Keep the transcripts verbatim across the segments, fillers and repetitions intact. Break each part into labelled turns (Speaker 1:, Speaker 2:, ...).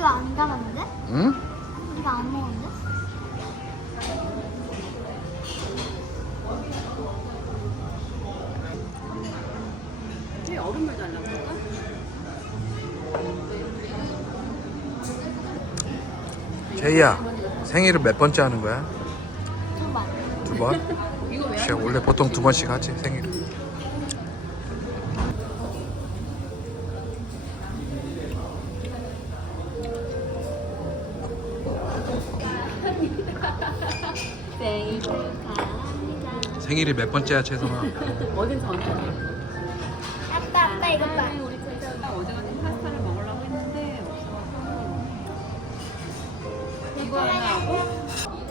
Speaker 1: 우리가 안 담았는데?
Speaker 2: 응?
Speaker 1: 우리가 안 먹었는데?
Speaker 3: 왜 얼음물 달라고 할까?
Speaker 2: 제이야, 생일을 몇 번째 하는 거야?
Speaker 1: 두 번.
Speaker 2: 두 번?
Speaker 3: 이거 왜
Speaker 2: 쟤 원래 보통 두 번씩 하지, 생일.
Speaker 3: 생일 축하합니다.
Speaker 2: 생일이 몇 번째야, 채성아?
Speaker 3: 어딘 전화해?
Speaker 1: 아빠, 아빠 이거 봐.
Speaker 3: 우리 친구가 어제 같은 파스타를 먹으려고 했는데 없어서 이거 하나 하고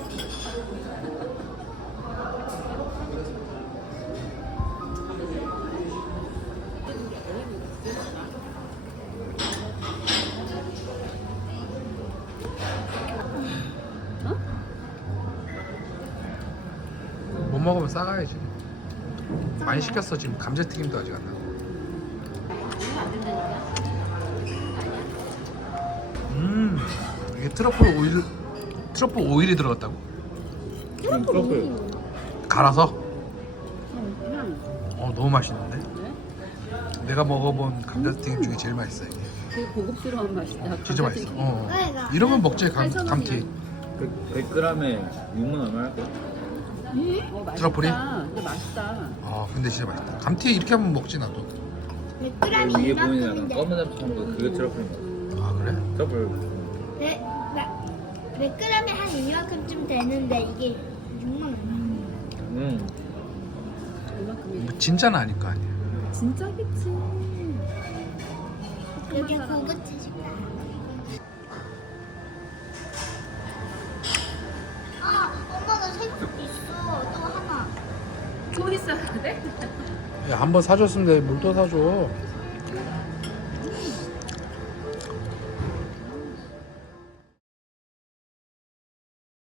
Speaker 2: 못 먹으면 싸가야지. 많이 시켰어, 지금 감자튀김도 아직 안 나고.
Speaker 3: 이거 안 된다니까.
Speaker 2: 음, 이게 트러플 오일, 트러플 오일이 들어갔다고?
Speaker 4: 트러플.
Speaker 2: 갈아서?
Speaker 3: 그냥
Speaker 2: 어, 너무 맛있는데?
Speaker 3: 왜?
Speaker 2: 내가 먹어본 감자튀김 중에 제일 맛있어, 이게.
Speaker 3: 되게 고급스러운 맛이다.
Speaker 2: 진짜 맛있어. 어.
Speaker 1: 그러니까.
Speaker 2: 이런 건 먹지, 감, 감튀.
Speaker 4: 백 그램에 육만 얼마 할까?
Speaker 3: 어, 맛있다.
Speaker 2: 트러플이?
Speaker 3: 근데 맛있다.
Speaker 2: 아, 근데 진짜 맛있다. 감튀 이렇게 한번 먹지, 나도.
Speaker 1: 백 그램이
Speaker 4: 위에 보이는 약간
Speaker 1: 이만큼인데.
Speaker 4: 검은 잡채 하는 거 그게 트러플인 거
Speaker 2: 아, 그래?
Speaker 4: 같아. 트러플.
Speaker 1: 백, 백, 백 그램이 한 이만큼쯤 되는데 이게 육만 원.
Speaker 4: 음.
Speaker 3: 얼마큼이야?
Speaker 2: 뭐 진짜는 아닐 거 아니야.
Speaker 3: 진짜겠지.
Speaker 1: 여기 고급진 식당. 아, 엄마 나 생각 있어. 또 하나.
Speaker 3: 또 있어야 돼?
Speaker 2: 야, 한 번 사줬으면 돼. 물 또 사줘.